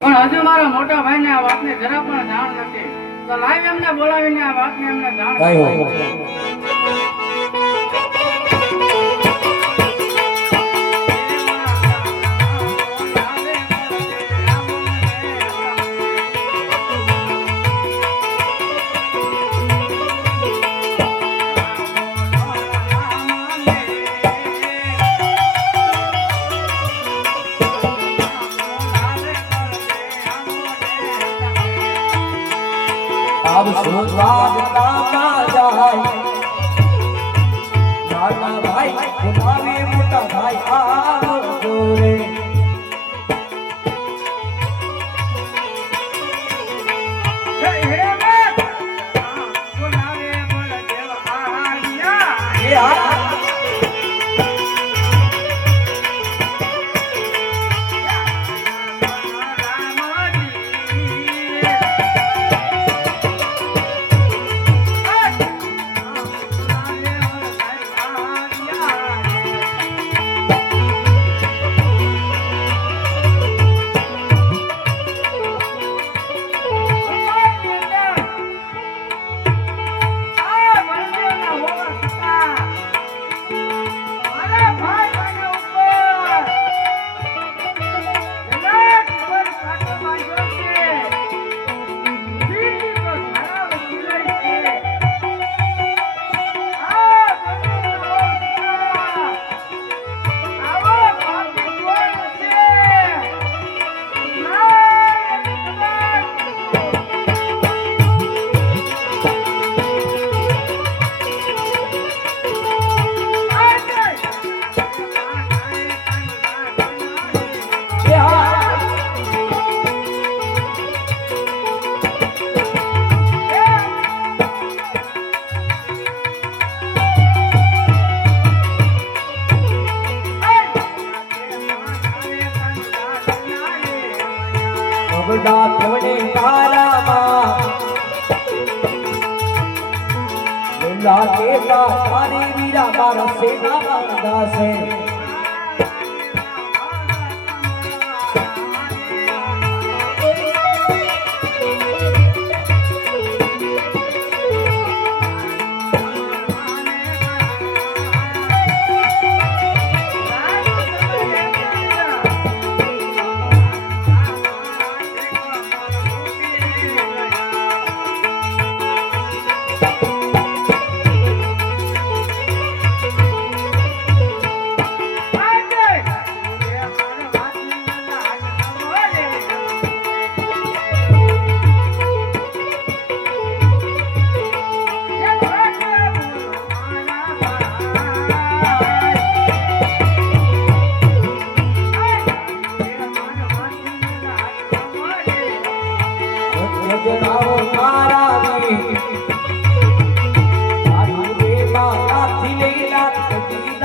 પણ હજુ મારા મોટા ભાઈને આ વાતની જરા પણ જાણ નથી. તો લાઈવ એમને બોલાવીને આ વાતની એમને જાણ બોલાવે મોટા ભાઈ તવને તારામાં લીલા કેતા તારી વીરા મારા સેના દાસે જગડાઓ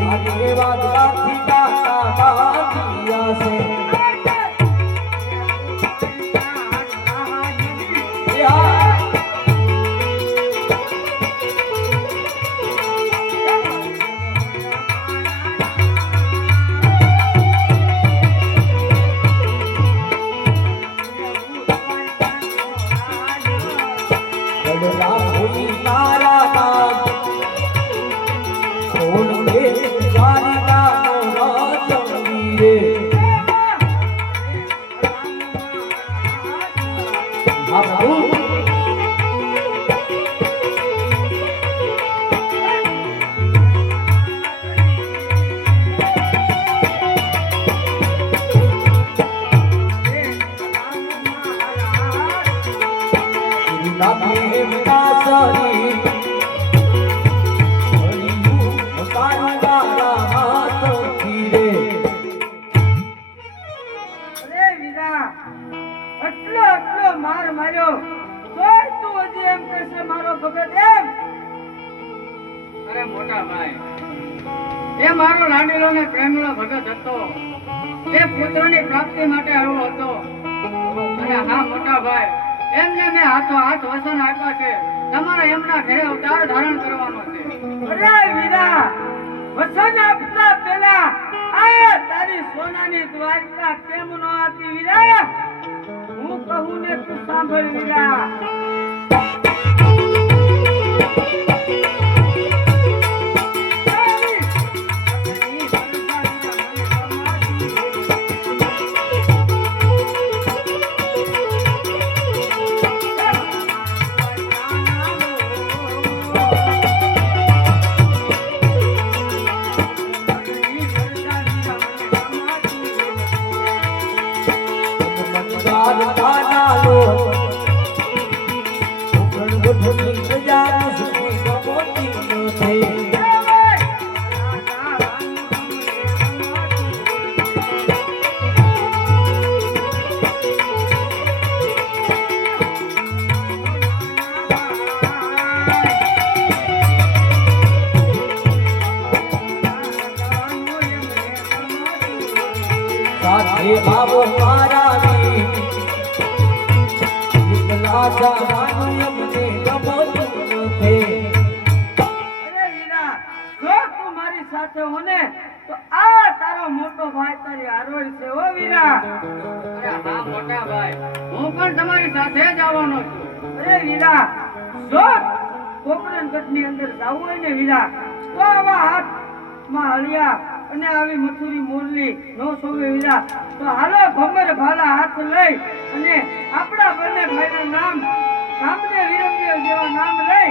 મારી પીલેલા હાથો હાથ વસન આપ્યા છે. તમારે એમના ઘરે અવતાર ધારણ કરવાનો છે. અરે વસન આપતા પહેલા આ તારી સોનાની દ્વારકા કેમ નો આપી વીરા? હું કહું ને તું સાંભળ વીરા. આવો મારાવી એકલા જવાનું એમને ગમતું નથી. અરે વીરા જો તું મારી સાથે હો ને તો આ તારો મોટો ભાઈ તારી હારોળ છે ઓ વીરા. અરે હા મોટા ભાઈ. હું પણ તમારી સાથે જ આવવાનો છું. અરે વીરા જો કોકરણ ગઢની અંદર જવું હોય ને વીરા તો આવા હાથમાં હળિયા અને આવી મથુરી મોરલી નો સોવે વિરા તો હાલો ભમર ભાલા હાથ લઈ અને આપણા બંને ભાઈના નામ સામને વિરમદેવ જેવા નામ લઈ